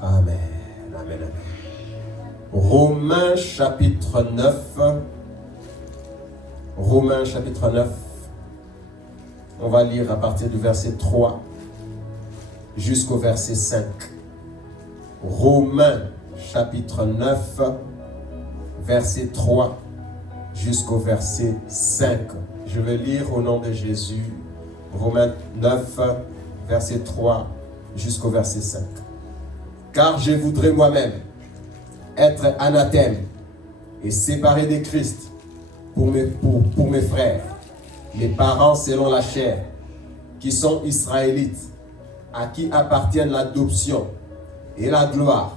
Amen. Amen. Amen. Romains chapitre 9. Romains chapitre 9. On va lire à partir du verset 3 jusqu'au verset 5. Romains chapitre 9, verset 3 jusqu'au verset 5. Je vais lire au nom de Jésus. Romains 9, verset 3 jusqu'au verset 5. Car je voudrais moi-même être anathème et séparé de Christ pour mes frères, les parents selon la chair, qui sont israélites, à qui appartiennent l'adoption et la gloire,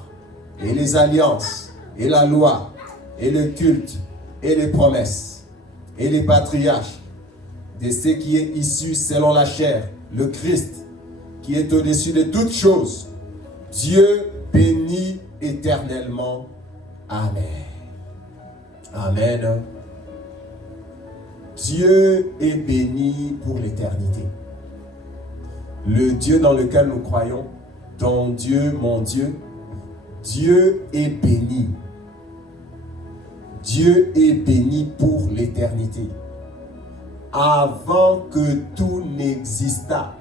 et les alliances, et la loi, et le culte, et les promesses, et les patriarches, de ce qui est issu selon la chair, le Christ, qui est au-dessus de toutes choses, Dieu béni éternellement. Amen. Amen. Dieu est béni pour l'éternité. Le Dieu dans lequel nous croyons, ton Dieu, mon Dieu, Dieu est béni. Dieu est béni pour l'éternité. Avant que tout n'existât,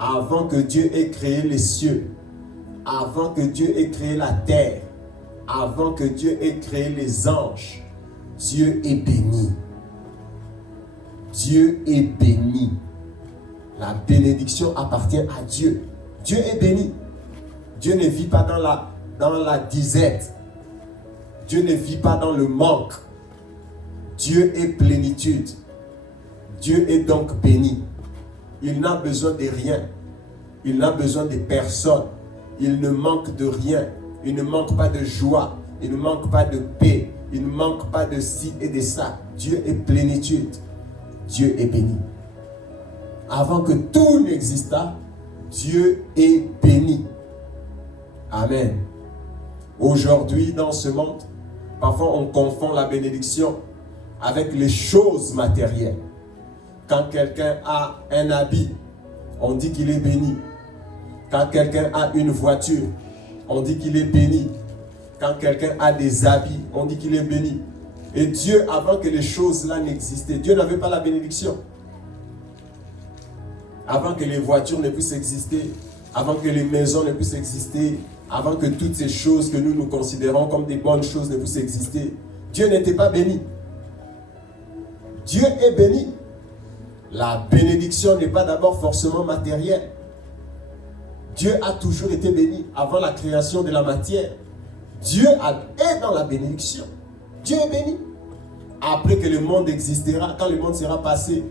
avant que Dieu ait créé les cieux, avant que Dieu ait créé la terre, avant que Dieu ait créé les anges, Dieu est béni. Dieu est béni. La bénédiction appartient à Dieu. Dieu est béni. Dieu ne vit pas dans la disette. Dieu ne vit pas dans le manque. Dieu est plénitude. Dieu est donc béni. Il n'a besoin de rien. Il n'a besoin de personne. Il ne manque de rien. Il ne manque pas de joie. Il ne manque pas de paix. Il ne manque pas de ci et de ça. Dieu est plénitude. Dieu est béni. Avant que tout n'existât, Dieu est béni. Amen. Aujourd'hui, dans ce monde, parfois on confond la bénédiction avec les choses matérielles. Quand quelqu'un a un habit, on dit qu'il est béni. Quand quelqu'un a une voiture, on dit qu'il est béni. Quand quelqu'un a des habits, on dit qu'il est béni. Et Dieu, avant que les choses-là n'existaient, Dieu n'avait pas la bénédiction. Avant que les voitures ne puissent exister, avant que les maisons ne puissent exister, avant que toutes ces choses que nous considérons comme des bonnes choses ne puissent exister, Dieu n'était pas béni. Dieu est béni. La bénédiction n'est pas d'abord forcément matérielle. Dieu a toujours été béni avant la création de la matière. Dieu est dans la bénédiction. Dieu est béni. Après que le monde existera, quand le monde sera passé,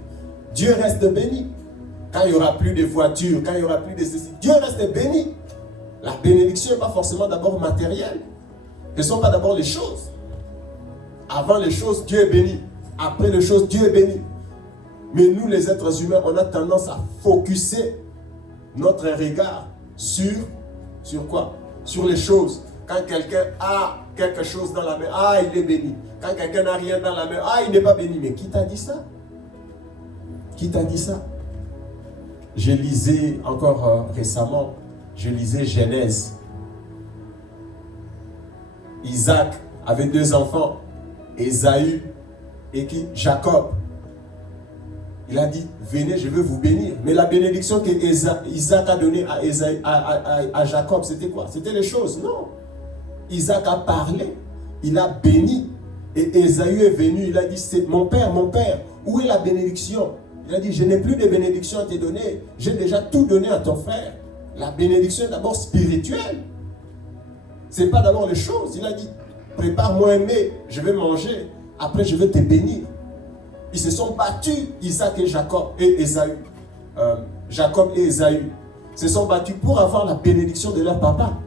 Dieu reste béni. Quand il n'y aura plus de voitures, quand il n'y aura plus de ceci, Dieu reste béni. La bénédiction n'est pas forcément d'abord matérielle. Ce ne sont pas d'abord les choses. Avant les choses, Dieu est béni. Après les choses, Dieu est béni. Mais nous, les êtres humains, on a tendance à focuser notre regard sur quoi? Sur les choses. Quand quelqu'un a quelque chose dans la main, ah, il est béni. Quand quelqu'un n'a rien dans la main, ah, il n'est pas béni. Mais qui t'a dit ça? Qui t'a dit ça? Je lisais encore récemment, je lisais Genèse. Isaac avait 2 enfants, Ésaü et Jacob. Il a dit, venez, je vais vous bénir. Mais la bénédiction que Isaac a donnée à Jacob, c'était quoi? C'était les choses, non. Isaac a parlé, il a béni. Et Ésaü est venu, il a dit, c'est mon père, où est la bénédiction? Il a dit, je n'ai plus de bénédiction à te donner. J'ai déjà tout donné à ton frère. La bénédiction est d'abord spirituelle. Ce n'est pas d'abord les choses. Il a dit, prépare-moi un mets, je vais manger. Après, je vais te bénir. Ils se sont battus, Isaac et Jacob et Ésaü. Jacob et Ésaü se sont battus pour avoir la bénédiction de leur papa.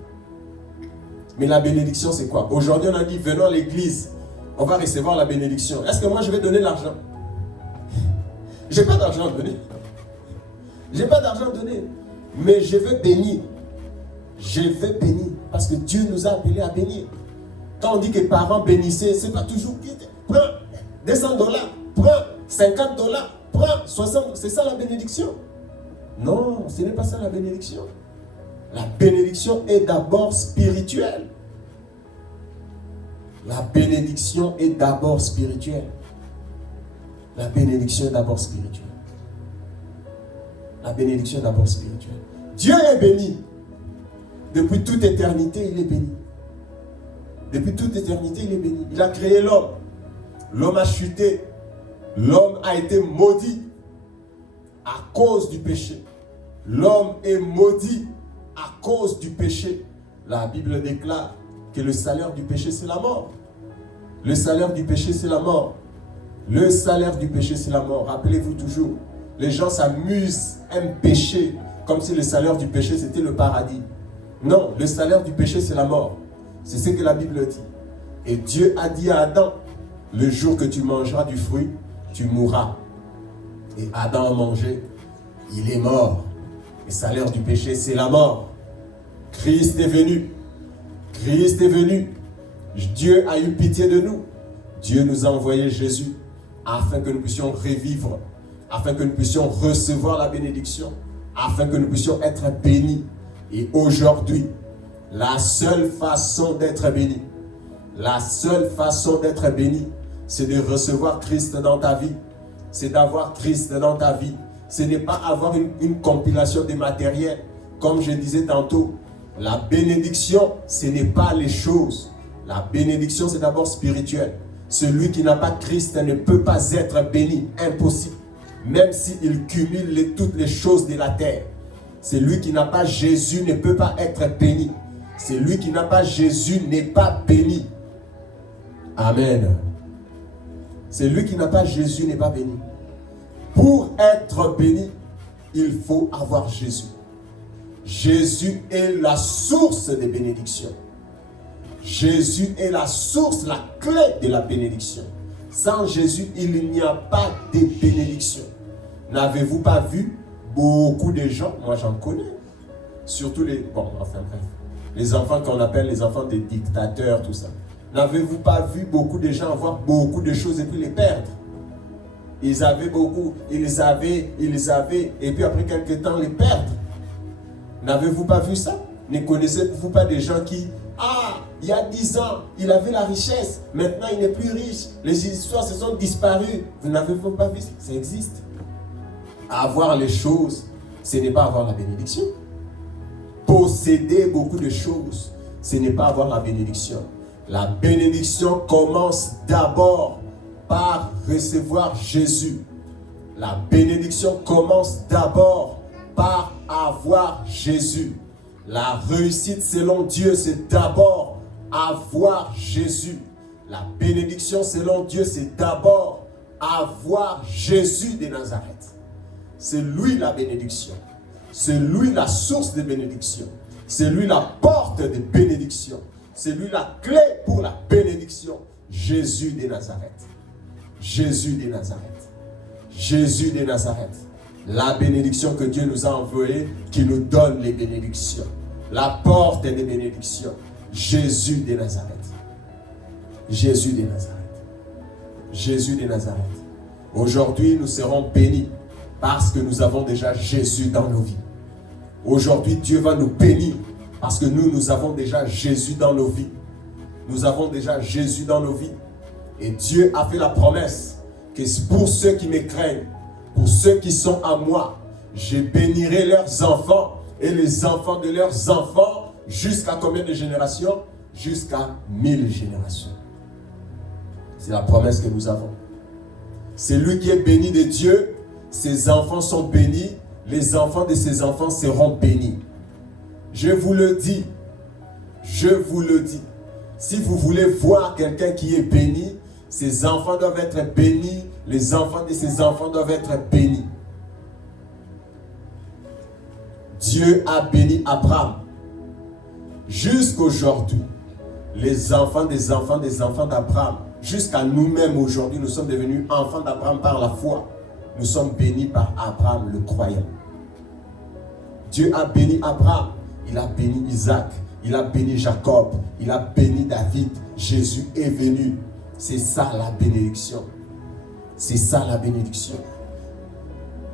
Mais la bénédiction, c'est quoi? Aujourd'hui, on a dit, venons à l'église, on va recevoir la bénédiction. Est-ce que moi, je vais donner l'argent? Je n'ai pas d'argent à donner. Je n'ai pas d'argent à donner. Mais je veux bénir. Je veux bénir. Parce que Dieu nous a appelés à bénir. Quand on dit que parents bénissaient, ce n'est pas toujours... Prends $200, prends $50, prends 60. C'est ça la bénédiction? Non, ce n'est pas ça la bénédiction. La bénédiction bénédiction est d'abord spirituelle. La bénédiction est d'abord spirituelle. La bénédiction est d'abord spirituelle. La bénédiction est d'abord spirituelle. Dieu est béni. Depuis toute éternité, il est béni. Depuis toute éternité, il est béni. Il a créé l'homme. L'homme a chuté. L'homme a été maudit à cause du péché. L'homme est maudit à cause du péché. La Bible déclare que le salaire du péché, c'est la mort. Le salaire du péché, c'est la mort. Le salaire du péché, c'est la mort. Rappelez-vous toujours, les gens s'amusent, aiment pécher, comme si le salaire du péché, c'était le paradis. Non, le salaire du péché, c'est la mort. C'est ce que la Bible dit. Et Dieu a dit à Adam, le jour que tu mangeras du fruit, tu mourras. Et Adam a mangé, il est mort. Le salaire du péché, c'est la mort. Christ est venu. Christ est venu. Dieu a eu pitié de nous. Dieu nous a envoyé Jésus afin que nous puissions revivre, afin que nous puissions recevoir la bénédiction, afin que nous puissions être bénis. Et aujourd'hui, la seule façon d'être béni, c'est de recevoir Christ dans ta vie. C'est d'avoir Christ dans ta vie. Ce n'est pas avoir une compilation de matériel. Comme je disais tantôt, la bénédiction, ce n'est pas les choses. La bénédiction, c'est d'abord spirituel. Celui qui n'a pas Christ ne peut pas être béni. Impossible. Même s'il cumule toutes les choses de la terre. Celui qui n'a pas Jésus ne peut pas être béni. Celui qui n'a pas Jésus n'est pas béni. Amen. Celui qui n'a pas Jésus n'est pas béni. Pour être béni, il faut avoir Jésus. Jésus est la source des bénédictions. Jésus est la source, la clé de la bénédiction. Sans Jésus, il n'y a pas de bénédiction. N'avez-vous pas vu beaucoup de gens, moi j'en connais, surtout les enfants qu'on appelle les enfants des dictateurs, tout ça. N'avez-vous pas vu beaucoup de gens avoir beaucoup de choses et puis les perdre? Ils avaient beaucoup, ils avaient, et puis après quelques temps les perdre. N'avez-vous pas vu ça? Ne connaissez-vous pas des gens qui, il y a 10 ans, il avait la richesse, maintenant il n'est plus riche, les histoires se sont disparues. Vous n'avez-vous pas vu ça? Ça existe. Avoir les choses, ce n'est pas avoir la bénédiction. Posséder beaucoup de choses, ce n'est pas avoir la bénédiction. La bénédiction commence d'abord par recevoir Jésus. La bénédiction commence d'abord par avoir Jésus. La réussite selon Dieu, c'est d'abord avoir Jésus. La bénédiction selon Dieu, c'est d'abord avoir Jésus de Nazareth. C'est lui la bénédiction. C'est lui la source de bénédiction. C'est lui la porte de bénédiction. C'est lui la clé pour la bénédiction. Jésus de Nazareth. Jésus de Nazareth. Jésus de Nazareth. La bénédiction que Dieu nous a envoyée, qui nous donne les bénédictions. La porte des bénédictions. Jésus de Nazareth. Jésus de Nazareth. Jésus de Nazareth. Aujourd'hui, nous serons bénis parce que nous avons déjà Jésus dans nos vies. Aujourd'hui, Dieu va nous bénir parce que nous avons déjà Jésus dans nos vies. Nous avons déjà Jésus dans nos vies. Et Dieu a fait la promesse que pour ceux qui me craignent, pour ceux qui sont à moi, je bénirai leurs enfants et les enfants de leurs enfants jusqu'à combien de générations? Jusqu'à 1000 générations. C'est la promesse que nous avons. Celui qui est béni de Dieu, ses enfants sont bénis, les enfants de ses enfants seront bénis. Je vous le dis, je vous le dis. Si vous voulez voir quelqu'un qui est béni, ses enfants doivent être bénis, les enfants de ses enfants doivent être bénis. Dieu a béni Abraham. Jusqu'aujourd'hui, les enfants des enfants des enfants d'Abraham, jusqu'à nous-mêmes aujourd'hui, nous sommes devenus enfants d'Abraham par la foi. Nous sommes bénis par Abraham le croyant. Dieu a béni Abraham, il a béni Isaac, il a béni Jacob, il a béni David. Jésus est venu. C'est ça la bénédiction. C'est ça la bénédiction.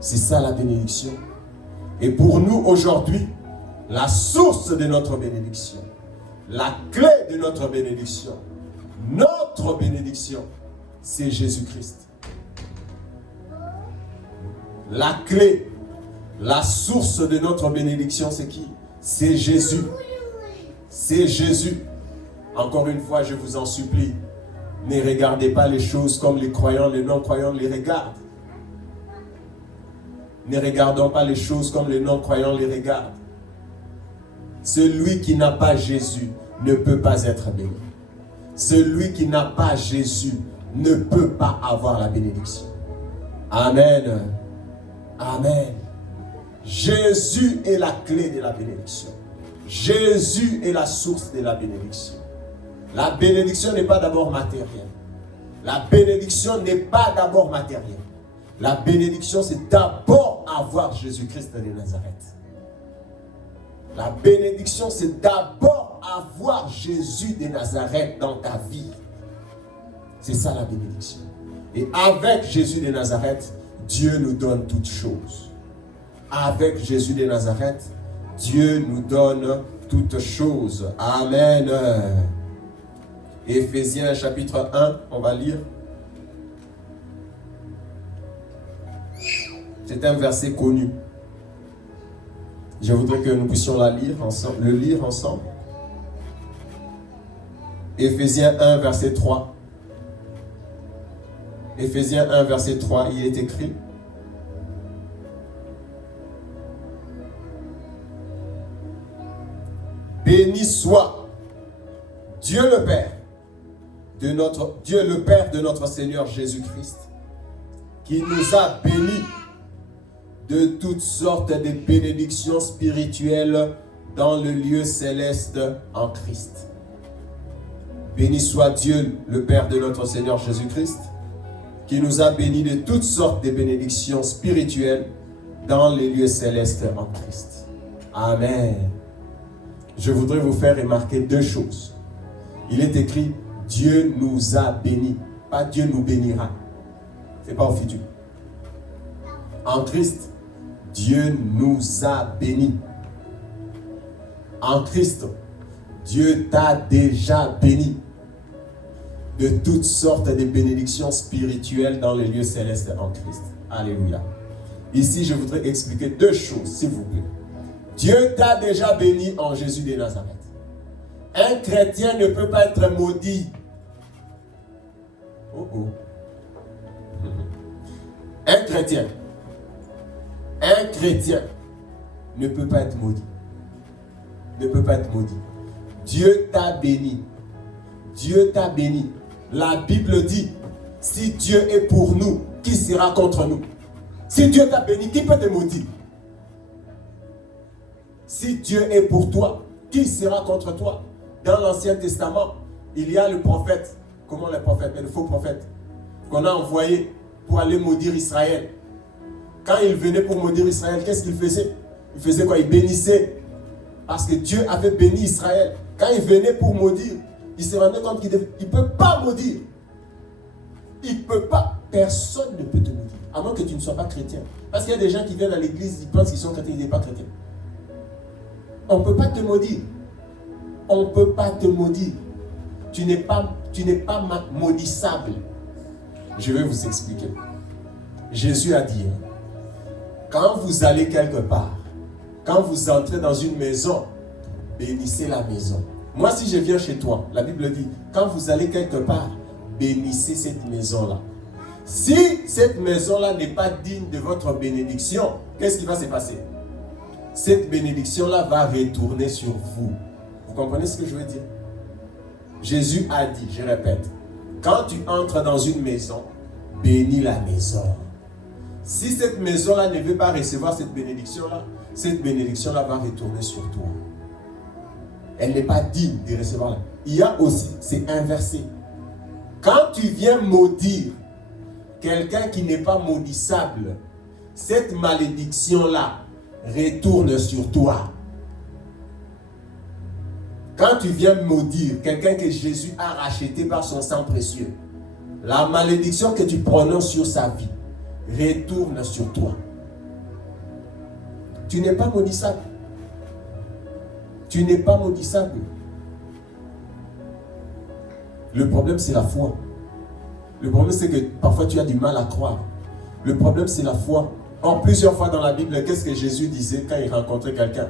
C'est ça la bénédiction. Et pour nous aujourd'hui, la source de notre bénédiction, la clé de notre bénédiction, notre bénédiction, c'est Jésus-Christ. La clé, la source de notre bénédiction, c'est qui? C'est Jésus. C'est Jésus. Encore une fois, je vous en supplie, ne regardez pas les choses comme les croyants, les non-croyants les regardent. Ne regardons pas les choses comme les non-croyants les regardent. Celui qui n'a pas Jésus ne peut pas être béni. Celui qui n'a pas Jésus ne peut pas avoir la bénédiction. Amen. Amen. Jésus est la clé de la bénédiction. Jésus est la source de la bénédiction. La bénédiction n'est pas d'abord matérielle. La bénédiction n'est pas d'abord matérielle. La bénédiction, c'est d'abord avoir Jésus-Christ de Nazareth. La bénédiction, c'est d'abord avoir Jésus de Nazareth dans ta vie. C'est ça la bénédiction. Et avec Jésus de Nazareth, Dieu nous donne toutes choses. Avec Jésus de Nazareth, Dieu nous donne toutes choses. Amen. Éphésiens chapitre 1, on va lire. C'est un verset connu. Je voudrais que nous puissions le lire ensemble. Éphésiens 1, verset 3. Éphésiens 1, verset 3, il est écrit: béni soit Dieu le Père de notre Seigneur Jésus-Christ, qui nous a bénis de toutes sortes de bénédictions spirituelles dans le lieu céleste en Christ. Béni soit Dieu, le Père de notre Seigneur Jésus-Christ, qui nous a bénis de toutes sortes de bénédictions spirituelles dans les lieux célestes en Christ. Amen. Je voudrais vous faire remarquer deux choses. Il est écrit, Dieu nous a bénis, pas Dieu nous bénira. Ce n'est pas au futur. En Christ, Dieu nous a bénis. En Christ, Dieu t'a déjà béni de toutes sortes de bénédictions spirituelles dans les lieux célestes en Christ. Alléluia. Ici, je voudrais expliquer deux choses, s'il vous plaît. Dieu t'a déjà béni en Jésus de Nazareth. Un chrétien ne peut pas être maudit. Oh oh. Un chrétien ne peut pas être maudit. Ne peut pas être maudit. Dieu t'a béni. Dieu t'a béni. La Bible dit, si Dieu est pour nous, qui sera contre nous? Si Dieu t'a béni, qui peut te maudire? Si Dieu est pour toi, qui sera contre toi? Dans l'Ancien Testament, il y a le prophète, comment le prophète, le faux prophète, qu'on a envoyé pour aller maudire Israël. Quand il venait pour maudire Israël, qu'est-ce qu'il faisait? Il faisait quoi? Il bénissait. Parce que Dieu avait béni Israël. Quand il venait pour maudire, il se rendait compte qu'il ne peut pas maudire. Il ne peut pas. Personne ne peut te maudire. À moins que tu ne sois pas chrétien. Parce qu'il y a des gens qui viennent à l'église, ils pensent qu'ils sont chrétiens, ils ne sont pas chrétiens. On ne peut pas te maudire. On ne peut pas te maudire. Tu n'es pas maudissable. Je vais vous expliquer. Jésus a dit, quand vous allez quelque part, quand vous entrez dans une maison, bénissez la maison. Moi, si je viens chez toi, la Bible dit, quand vous allez quelque part, bénissez cette maison-là. Si cette maison-là n'est pas digne de votre bénédiction, qu'est-ce qui va se passer? Cette bénédiction-là va retourner sur vous. Vous comprenez ce que je veux dire? Jésus a dit, je répète, quand tu entres dans une maison, bénis la maison. Si cette maison-là ne veut pas recevoir cette bénédiction-là va retourner sur toi. Elle n'est pas digne de recevoir là. Il y a aussi, c'est inversé. Quand tu viens maudire quelqu'un qui n'est pas maudissable, cette malédiction-là retourne sur toi. Quand tu viens maudire quelqu'un que Jésus a racheté par son sang précieux, la malédiction que tu prononces sur sa vie retourne sur toi. Tu n'es pas maudissable. Tu n'es pas maudissable. Le problème, c'est la foi. Le problème, c'est que parfois tu as du mal à croire. Le problème, c'est la foi. Or, plusieurs fois dans la Bible, qu'est-ce que Jésus disait quand il rencontrait quelqu'un?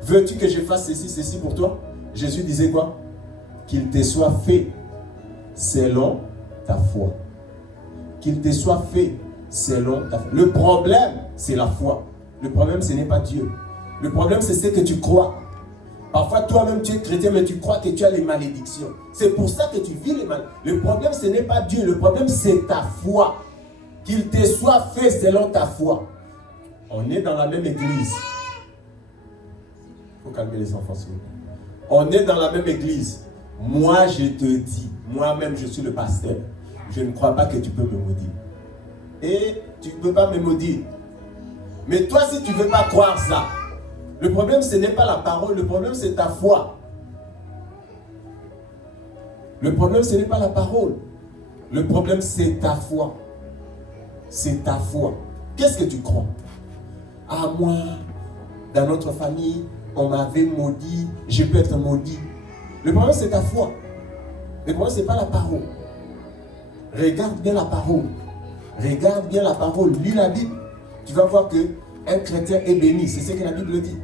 Veux-tu que je fasse ceci pour toi? Jésus disait quoi? Qu'il te soit fait selon ta foi. Qu'il te soit fait selon ta foi. Le problème, c'est la foi. Le problème, ce n'est pas Dieu. Le problème, c'est ce que tu crois. Parfois, toi-même, tu es chrétien, mais tu crois que tu as les malédictions. C'est pour ça que tu vis les malédictions. Le problème, ce n'est pas Dieu. Le problème, c'est ta foi. Qu'il te soit fait selon ta foi. On est dans la même église. Il faut calmer les enfants, s'il vous plaît. On est dans la même église. Moi, je te dis, moi-même, je suis le pasteur. Je ne crois pas que tu peux me maudire. Et tu ne peux pas me maudire. Mais toi, si tu ne veux pas croire ça, le problème, ce n'est pas la parole. Le problème, c'est ta foi. Le problème, ce n'est pas la parole. Le problème, c'est ta foi. C'est ta foi. Qu'est-ce que tu crois? Ah, moi, dans notre famille, on m'avait maudit, je peux être maudit. Le problème, c'est ta foi. Le problème, ce n'est pas la parole. Regarde bien la parole. Regarde bien la parole. Lis la Bible. Tu vas voir qu'un chrétien est béni. C'est ce que la Bible dit.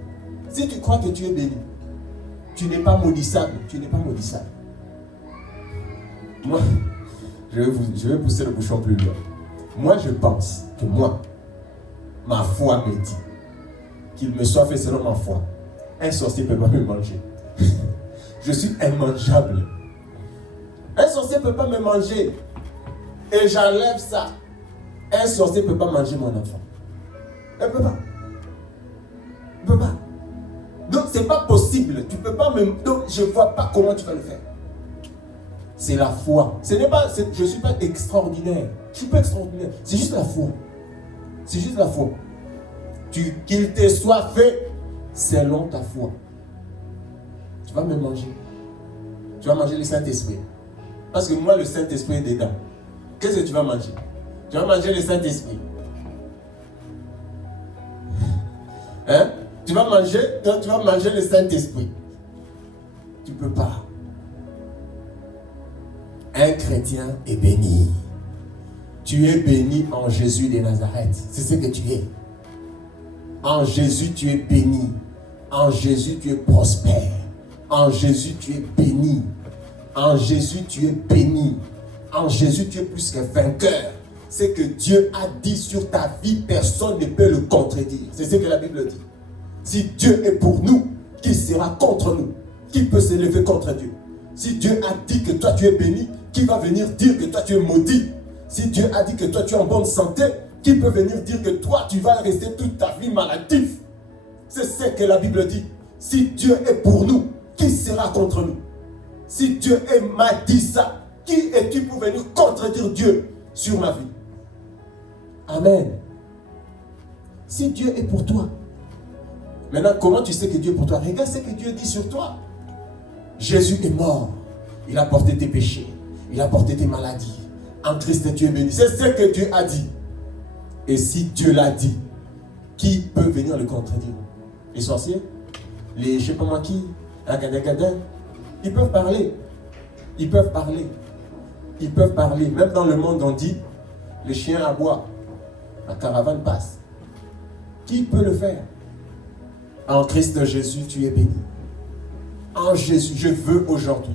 Si tu crois que tu es béni, tu n'es pas maudissable. Tu n'es pas maudissable. Moi, je vais pousser le bouchon plus loin. Moi, je pense que ma foi me dit qu'il me soit fait selon ma foi. Un sorcier ne peut pas me manger. Je suis immangeable. Un sorcier ne peut pas me manger. Et j'enlève ça. Un sorcier ne peut pas manger mon enfant. Il ne peut pas. Il ne peut pas. Donc, ce n'est pas possible. Tu peux pas me... Donc, je ne vois pas comment tu vas le faire. C'est la foi. Je ne suis pas extraordinaire. Je ne suis pas extraordinaire. C'est juste la foi. C'est juste la foi. Qu'il te soit fait selon ta foi. Tu vas me manger. Tu vas manger le Saint-Esprit. Parce que moi, le Saint-Esprit est dedans. Qu'est-ce que tu vas manger? Tu vas manger le Saint-Esprit. Hein? Tu vas manger le Saint-Esprit. Tu ne peux pas. Un chrétien est béni. Tu es béni en Jésus de Nazareth. C'est ce que tu es. En Jésus, tu es béni. En Jésus, tu es prospère. En Jésus, tu es béni. En Jésus, tu es béni. En Jésus, tu es plus que vainqueur. Ce que Dieu a dit sur ta vie, personne ne peut le contredire. C'est ce que la Bible dit. Si Dieu est pour nous, qui sera contre nous? Qui peut s'élever contre Dieu? Si Dieu a dit que toi tu es béni, qui va venir dire que toi tu es maudit? Si Dieu a dit que toi tu es en bonne santé, qui peut venir dire que toi tu vas rester toute ta vie maladif? C'est ce que la Bible dit. Si Dieu est pour nous, qui sera contre nous? Si Dieu m'a dit ça, qui es-tu pour venir contredire Dieu sur ma vie? Amen. Si Dieu est pour toi, maintenant comment tu sais que Dieu est pour toi? Regarde ce que Dieu dit sur toi. Jésus est mort. Il a porté tes péchés. Il a porté tes maladies. En Christ, tu es béni. C'est ce que Dieu a dit. Et si Dieu l'a dit, qui peut venir le contredire? Les sorciers? Les je ne sais pas moi qui? Ils peuvent parler. Ils peuvent parler. Ils peuvent parler. Même dans le monde, on dit, le chien aboie. La caravane passe. Qui peut le faire? En Christ Jésus, tu es béni. En Jésus, je veux aujourd'hui,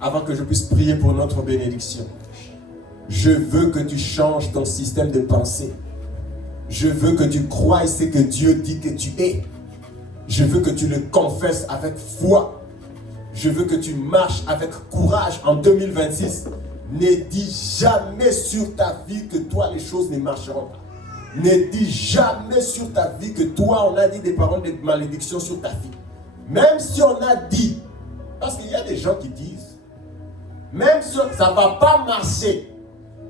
avant que je puisse prier pour notre bénédiction, je veux que tu changes ton système de pensée. Je veux que tu croies ce que Dieu dit que tu es. Je veux que tu le confesses avec foi. Je veux que tu marches avec courage en 2026. Ne dis jamais sur ta vie que toi, les choses ne marcheront pas. Ne dis jamais sur ta vie que toi, on a dit des paroles de malédiction sur ta vie. Même si on a dit, parce qu'il y a des gens qui disent, même si ça ne va pas marcher,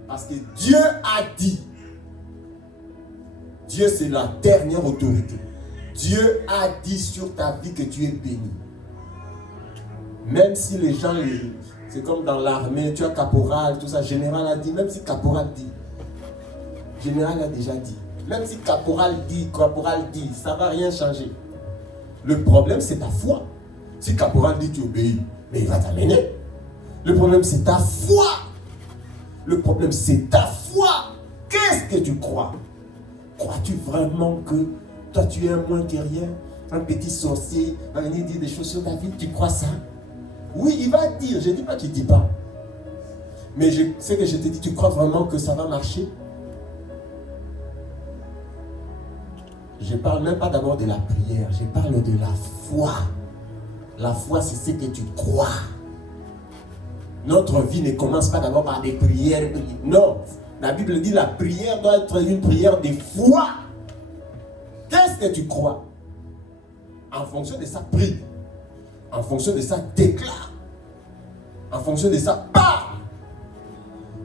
parce que Dieu a dit. Dieu, c'est la dernière autorité. Dieu a dit sur ta vie que tu es béni. Même si les gens, c'est comme dans l'armée, tu as caporal, tout ça, général a dit, même si caporal dit, général a déjà dit, même si caporal dit, ça ne va rien changer. Le problème, c'est ta foi. Si Caporal dit tu obéis, mais il va t'amener. Le problème, c'est ta foi. Le problème, c'est ta foi. Qu'est-ce que tu crois? Crois-tu vraiment que toi, tu es un moins que rien? Un petit sorcier va venir dire des choses sur ta vie? Tu crois ça? Oui, il va dire. Je ne dis pas qu'il ne dit pas. Mais je sais que je te dis, tu crois vraiment que ça va marcher? Je ne parle même pas d'abord de la prière. Je parle de la foi. La foi, c'est ce que tu crois. Notre vie ne commence pas d'abord par des prières. Non. La Bible dit la prière doit être une prière de foi. Qu'est-ce que tu crois? En fonction de ça, prie. En fonction de ça, déclare. En fonction de ça, parle.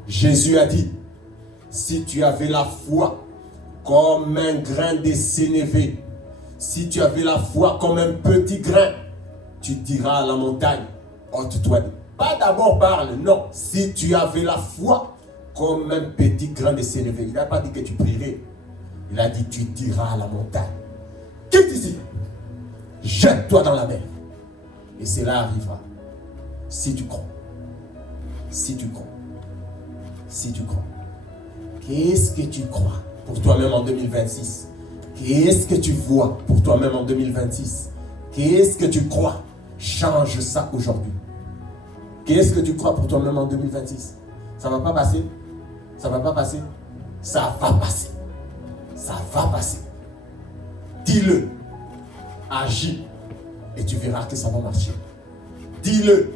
Jésus a dit, si tu avais la foi comme un grain de sénévé, si tu avais la foi comme un petit grain, tu diras à la montagne, ôte-toi. Pas d'abord parle, non. Si tu avais la foi comme un petit grain de sénévé, il n'a pas dit que tu prierais. Il a dit, tu diras à la montagne, quitte ici, jette-toi dans la mer. Et cela arrivera. Si tu crois. Si tu crois. Si tu crois. Qu'est-ce que tu crois pour toi-même en 2026? Qu'est-ce que tu vois pour toi-même en 2026? Qu'est-ce que tu crois? Change ça aujourd'hui. Qu'est-ce que tu crois pour toi-même en 2026? Ça ne va pas passer? Ça ne va pas passer? Ça va passer. Ça va passer. Dis-le. Agis. Et tu verras que ça va marcher. Dis-le.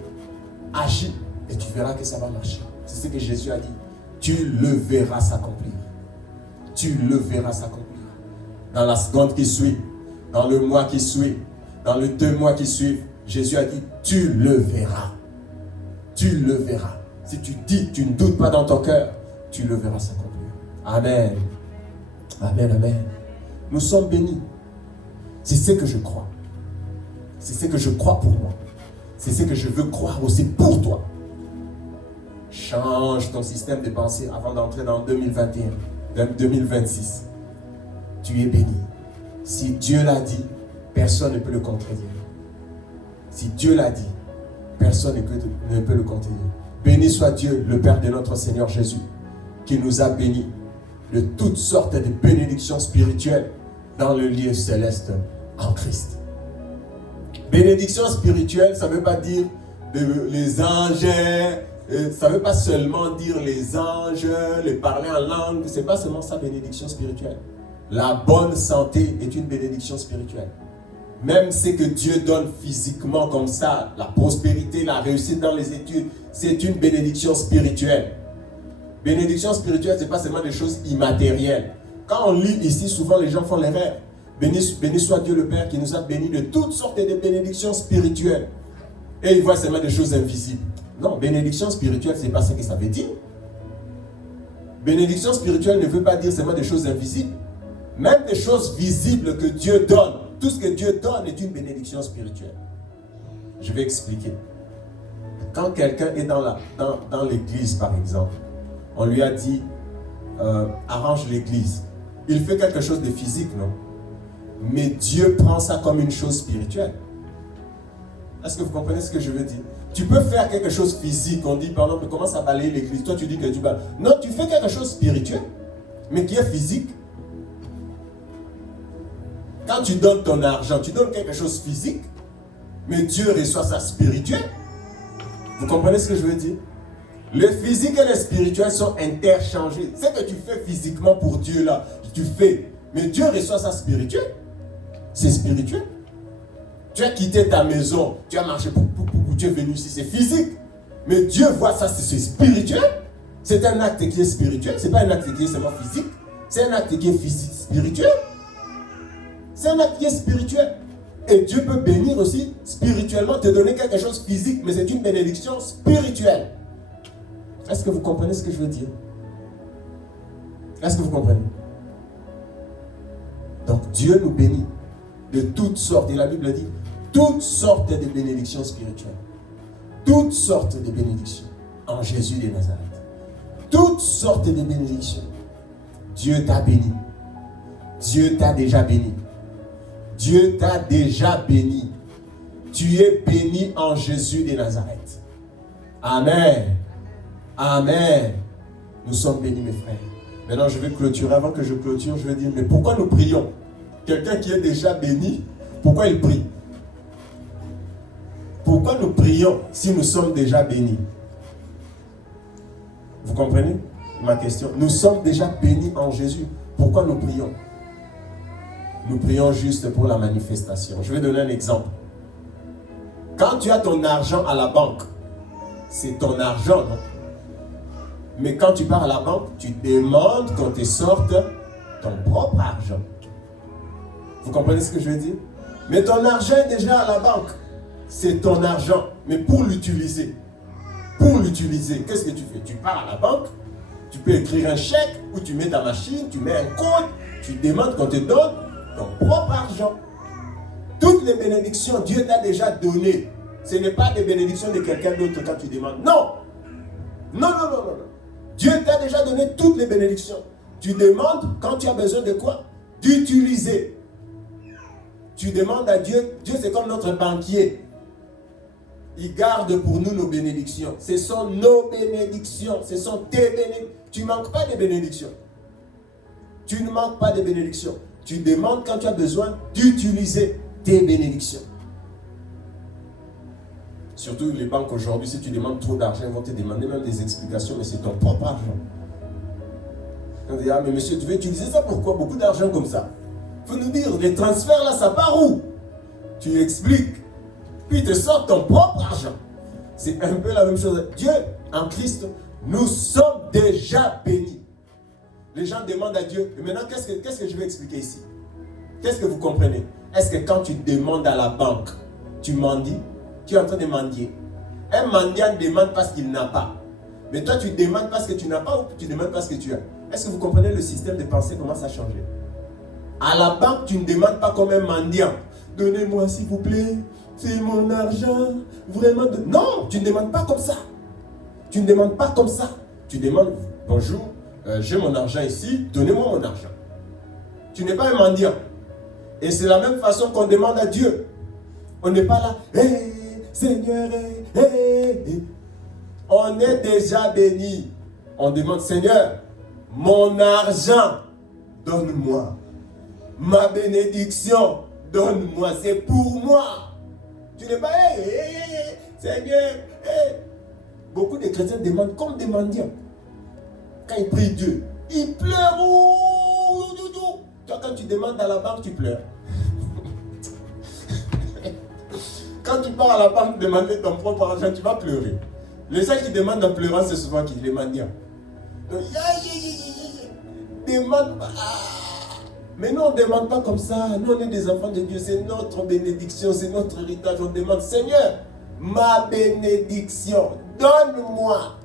Agis. Et tu verras que ça va marcher. C'est ce que Jésus a dit. Tu le verras s'accomplir. Tu le verras s'accomplir. Dans la seconde qui suit, dans le mois qui suit, dans les 2 mois qui suivent, Jésus a dit, tu le verras. Tu le verras. Si tu dis, tu ne doutes pas dans ton cœur, tu le verras s'accomplir. Amen. Amen, amen. Nous sommes bénis. C'est ce que je crois. C'est ce que je crois pour moi. C'est ce que je veux croire aussi pour toi. Change ton système de pensée avant d'entrer dans 2021, 2026. Tu es béni. Si Dieu l'a dit, personne ne peut le contredire. Si Dieu l'a dit, personne ne peut le contredire. Béni soit Dieu, le Père de notre Seigneur Jésus, qui nous a bénis de toutes sortes de bénédictions spirituelles dans le lieu céleste en Christ. Bénédiction spirituelle, ça ne veut pas dire les anges, ça ne veut pas seulement dire les anges, les parler en langue, ce n'est pas seulement ça, bénédiction spirituelle. La bonne santé est une bénédiction spirituelle. Même ce que Dieu donne physiquement comme ça, la prospérité, la réussite dans les études, c'est une bénédiction spirituelle. Bénédiction spirituelle, ce n'est pas seulement des choses immatérielles. Quand on lit ici, souvent les gens font l'erreur. Béni soit Dieu le Père qui nous a bénis de toutes sortes de bénédictions spirituelles. Et ils voient seulement des choses invisibles. Non, bénédiction spirituelle, ce n'est pas ce que ça veut dire. Bénédiction spirituelle ne veut pas dire seulement des choses invisibles. Même des choses visibles que Dieu donne. Tout ce que Dieu donne est une bénédiction spirituelle. Je vais expliquer. Quand quelqu'un est dans l'église, par exemple, on lui a dit, arrange l'église. Il fait quelque chose de physique, non? Mais Dieu prend ça comme une chose spirituelle. Est-ce que vous comprenez ce que je veux dire? Tu peux faire quelque chose physique. On dit, par exemple, commence à balayer l'église. Toi, tu dis que tu balayes. Non, tu fais quelque chose de spirituel, mais qui est physique. Quand tu donnes ton argent, tu donnes quelque chose de physique, mais Dieu reçoit ça spirituel. Vous comprenez ce que je veux dire? Le physique et le spirituel sont interchangés. Ce que tu fais physiquement pour Dieu, là, tu fais. Mais Dieu reçoit ça spirituel. C'est spirituel. Tu as quitté ta maison, tu as marché, tu es venu ici, c'est physique. Mais Dieu voit ça, c'est spirituel. C'est un acte qui est spirituel. Ce n'est pas un acte qui est seulement physique. C'est un acte qui est physique, spirituel. C'est un acte qui est spirituel. Et Dieu peut bénir aussi spirituellement, te donner quelque chose de physique, mais c'est une bénédiction spirituelle. Est-ce que vous comprenez ce que je veux dire? Est-ce que vous comprenez? Donc Dieu nous bénit de toutes sortes, et la Bible dit, toutes sortes de bénédictions spirituelles. Toutes sortes de bénédictions en Jésus de Nazareth. Toutes sortes de bénédictions. Dieu t'a béni. Dieu t'a déjà béni. Dieu t'a déjà béni. Tu es béni en Jésus de Nazareth. Amen. Amen. Nous sommes bénis, mes frères. Maintenant, je vais clôturer. Avant que je clôture, je vais dire, mais pourquoi nous prions? Quelqu'un qui est déjà béni, pourquoi il prie? Pourquoi nous prions si nous sommes déjà bénis? Vous comprenez ma question? Nous sommes déjà bénis en Jésus. Pourquoi nous prions? Nous prions juste pour la manifestation. Je vais donner un exemple. Quand tu as ton argent à la banque, c'est ton argent, non? Mais quand tu pars à la banque, tu demandes qu'on te sorte ton propre argent. Vous comprenez ce que je veux dire? Mais ton argent est déjà à la banque. C'est ton argent. Mais pour l'utiliser, qu'est-ce que tu fais? Tu pars à la banque, tu peux écrire un chèque, ou tu mets ta machine, tu mets un code, tu demandes qu'on te donne ton propre argent. Toutes les bénédictions, Dieu t'a déjà données. Ce n'est pas des bénédictions de quelqu'un d'autre quand tu demandes. Non. Non. Dieu t'a déjà donné toutes les bénédictions. Tu demandes quand tu as besoin de quoi? D'utiliser. Tu demandes à Dieu. Dieu, c'est comme notre banquier. Il garde pour nous nos bénédictions. Ce sont nos bénédictions. Ce sont tes bénédictions. Tu ne manques pas de bénédictions. Tu ne manques pas de bénédictions. Tu demandes quand tu as besoin d'utiliser tes bénédictions. Surtout les banques aujourd'hui, si tu demandes trop d'argent, ils vont te demander même des explications, mais c'est ton propre argent. On dit, ah mais monsieur, tu veux utiliser ça pourquoi? Beaucoup d'argent comme ça. Il faut nous dire, les transferts là, ça part où? Tu expliques. Puis il te sort ton propre argent. C'est un peu la même chose. Dieu, en Christ, nous sommes déjà bénis. Les gens demandent à Dieu, mais maintenant, qu'est-ce que je vais expliquer ici? Qu'est-ce que vous comprenez? Est-ce que quand tu demandes à la banque, tu mendies? Tu es en train de mendier. Un mendiant demande parce qu'il n'a pas. Mais toi, tu demandes parce que tu n'as pas ou tu demandes parce que tu as. Est-ce que vous comprenez le système de pensée, comment ça a changé? À la banque, tu ne demandes pas comme un mendiant. Donnez-moi s'il vous plaît, c'est mon argent. Vraiment. Non, tu ne demandes pas comme ça. Tu ne demandes pas comme ça. Tu demandes, bonjour, j'ai mon argent ici, donnez-moi mon argent. Tu n'es pas un mendiant. Et c'est la même façon qu'on demande à Dieu. On n'est pas là, hey, Seigneur, hey. On est déjà béni. On demande, Seigneur, mon argent, donne-moi. Ma bénédiction, donne-moi. C'est pour moi. Tu n'es pas, hey, Seigneur, hey. Beaucoup de chrétiens demandent comme des mendiants. Quand ils prient Dieu, ils pleurent. Toi, quand tu demandes à la banque, tu pleures. Quand tu pars à la banque demander ton propre argent, tu vas pleurer. Les gens qui demandent en pleurant, c'est souvent qui? Les mendiants. Donc, demande pas. Mais nous, on ne demande pas comme ça. Nous, on est des enfants de Dieu. C'est notre bénédiction, c'est notre héritage. On demande, Seigneur, ma bénédiction, donne-moi.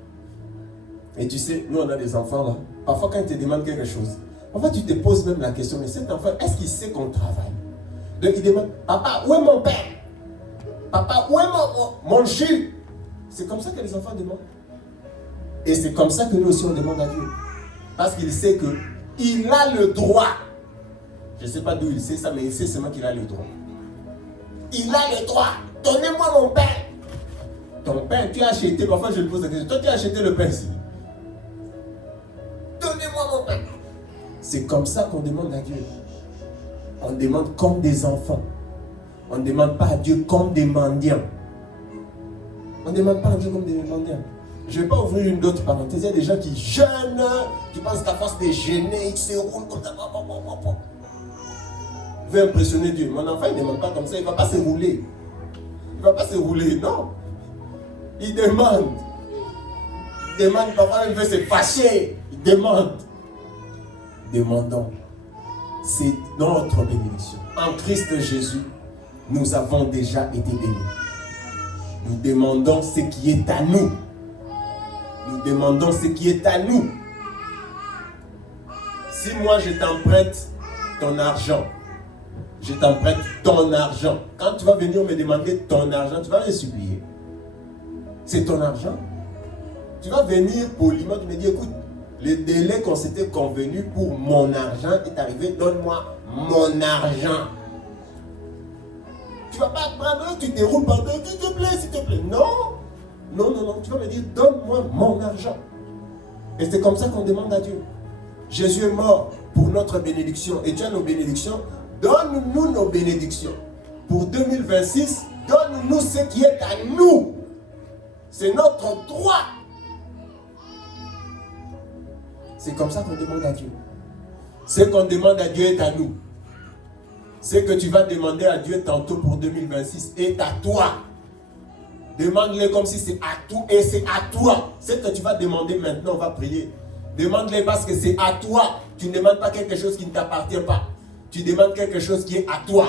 Et tu sais, nous, on a des enfants là. Parfois, quand ils te demandent quelque chose, parfois, tu te poses même la question, mais cet enfant, est-ce qu'il sait qu'on travaille? Donc, il demande, papa, où est mon père? Papa, où est mon jus? C'est comme ça que les enfants demandent. Et c'est comme ça que nous aussi on demande à Dieu. Parce qu'il sait qu'il a le droit. Je ne sais pas d'où il sait ça, mais il sait seulement qu'il a le droit. Il a le droit. Donnez-moi mon pain. Ton pain, tu as acheté. Parfois je lui pose la question. Toi, tu as acheté le pain ici. Donnez-moi mon pain. C'est comme ça qu'on demande à Dieu. On demande comme des enfants. On ne demande pas à Dieu comme des mendiants. On ne demande pas à Dieu comme des mendiants. Je ne vais pas ouvrir une autre parenthèse. Il y a des gens qui jeûnent, qui pensent qu'à force de jeûner, ils se roulent comme ça. Il veut impressionner Dieu. Mon enfant, il ne demande pas comme ça. Il ne va pas se rouler. Il ne va pas se rouler, non. Il demande. Il demande, papa, il veut se fâcher. Il demande. Demandons. C'est notre bénédiction. En Christ Jésus, nous avons déjà été bénis. Nous demandons ce qui est à nous. Nous demandons ce qui est à nous. Si moi je t'emprunte ton argent, je t'emprunte ton argent. Quand tu vas venir me demander ton argent, tu vas me supplier. C'est ton argent. Tu vas venir poliment, tu me dis, écoute, le délai qu'on s'était convenu pour mon argent est arrivé, donne-moi mon argent. ne vas pas prendre, tu déroules par deux, s'il te plaît. Non. Tu vas me dire, donne-moi mon argent. Et c'est comme ça qu'on demande à Dieu. Jésus est mort pour notre bénédiction. Et tu as nos bénédictions. Donne-nous nos bénédictions. Pour 2026, donne-nous ce qui est à nous. C'est notre droit. C'est comme ça qu'on demande à Dieu. Ce qu'on demande à Dieu est à nous. Ce que tu vas demander à Dieu tantôt pour 2026 est à toi. Demande-le comme si c'est à toi et c'est à toi. Ce que tu vas demander maintenant, on va prier. Demande-le parce que c'est à toi. Tu ne demandes pas quelque chose qui ne t'appartient pas. Tu demandes quelque chose qui est à toi.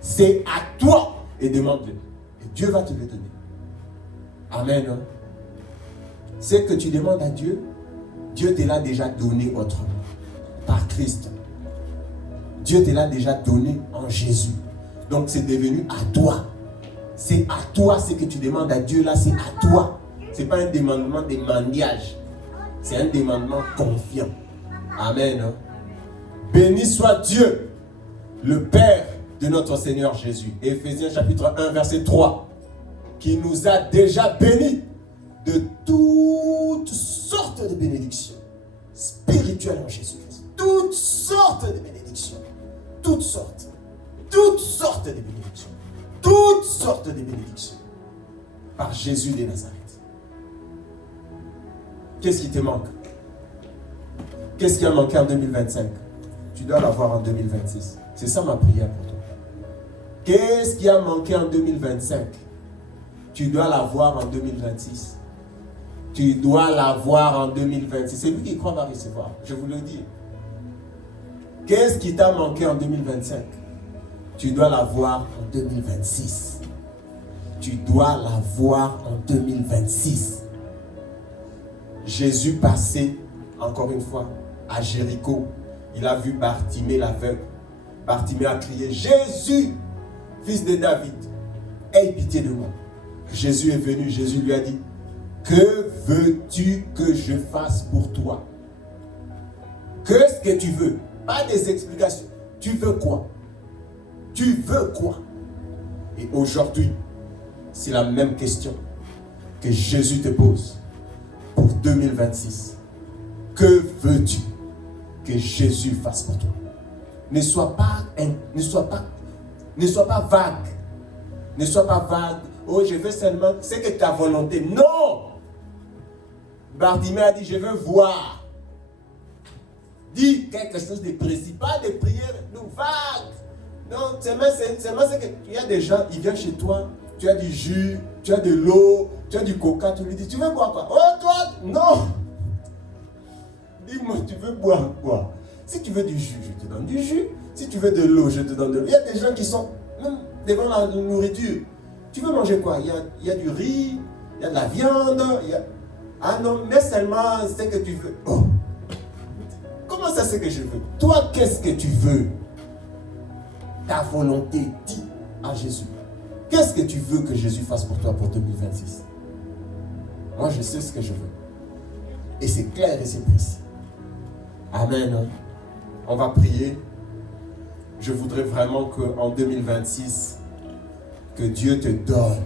C'est à toi. Et demande-le. Et Dieu va te le donner. Amen. Hein? Ce que tu demandes à Dieu, Dieu te l'a déjà donné autrement. Par Christ. Dieu te l'a déjà donné en Jésus. Donc c'est devenu à toi. C'est à toi ce que tu demandes à Dieu là, c'est à toi. Ce n'est pas un demandement de mendiage. C'est un demandement confiant. Amen. Hein? Béni soit Dieu, le Père de notre Seigneur Jésus. Éphésiens chapitre 1, verset 3. Qui nous a déjà bénis de toutes sortes de bénédictions spirituelles en Jésus-Christ. Toutes sortes de bénédictions. Toutes sortes de bénédictions. Toutes sortes de bénédictions. Par Jésus de Nazareth. Qu'est-ce qui te manque? Qu'est-ce qui a manqué en 2025? Tu dois l'avoir en 2026. C'est ça ma prière pour toi. Qu'est-ce qui a manqué en 2025? Tu dois l'avoir en 2026. Tu dois l'avoir en 2026. C'est lui qui croit va recevoir. Je vous le dis. Qu'est-ce qui t'a manqué en 2025? Tu dois l'avoir en 2026. Tu dois l'avoir en 2026. Jésus passait, encore une fois, à Jéricho. Il a vu Bartimée l'aveugle. Bartimée a crié, Jésus, fils de David, aie pitié de moi. Jésus est venu, Jésus lui a dit, que veux-tu que je fasse pour toi? Qu'est-ce que tu veux? Pas des explications. Tu veux quoi? Tu veux quoi? Et aujourd'hui, c'est la même question que Jésus te pose pour 2026. Que veux-tu que Jésus fasse pour toi? Ne sois pas vague. Ne sois pas vague. Oh, je veux seulement, c'est que ta volonté. Non! Bartimée a dit, je veux voir. Dis quelque chose de précis, pas de prières vagues. Non, seulement c'est que il y a des gens, ils viennent chez toi, tu as du jus, tu as de l'eau, tu as du coca, tu lui dis, tu veux boire quoi? Oh, toi, non! Dis-moi, tu veux boire quoi? Si tu veux du jus, je te donne du jus. Si tu veux de l'eau, je te donne de l'eau. Il y a des gens qui sont même devant la nourriture. Tu veux manger quoi? Il y a du riz, il y a de la viande, Ah non, mais seulement ce que tu veux. Oh. Comment ça c'est que je veux? Toi, qu'est-ce que tu veux? Ta volonté, dis à Jésus. Qu'est-ce que tu veux que Jésus fasse pour toi pour 2026? Moi, je sais ce que je veux. Et c'est clair et c'est précis. Amen. On va prier. Je voudrais vraiment qu'en 2026, que Dieu te donne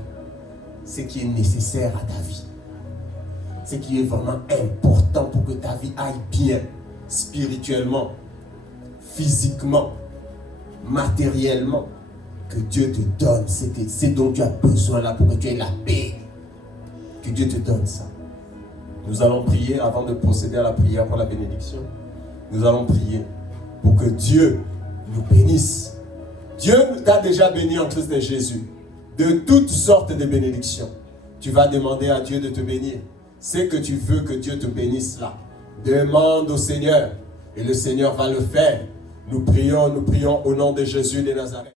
ce qui est nécessaire à ta vie. Ce qui est vraiment important pour que ta vie aille bien, spirituellement, physiquement, matériellement. Que Dieu te donne ce dont tu as besoin là pour que tu aies la paix. Que Dieu te donne ça. Nous allons prier avant de procéder à la prière pour la bénédiction. Nous allons prier pour que Dieu nous bénisse. Dieu t'a déjà béni en Christ Jésus de toutes sortes de bénédictions. Tu vas demander à Dieu de te bénir. C'est que tu veux que Dieu te bénisse là. Demande au Seigneur et le Seigneur va le faire. Nous prions au nom de Jésus de Nazareth.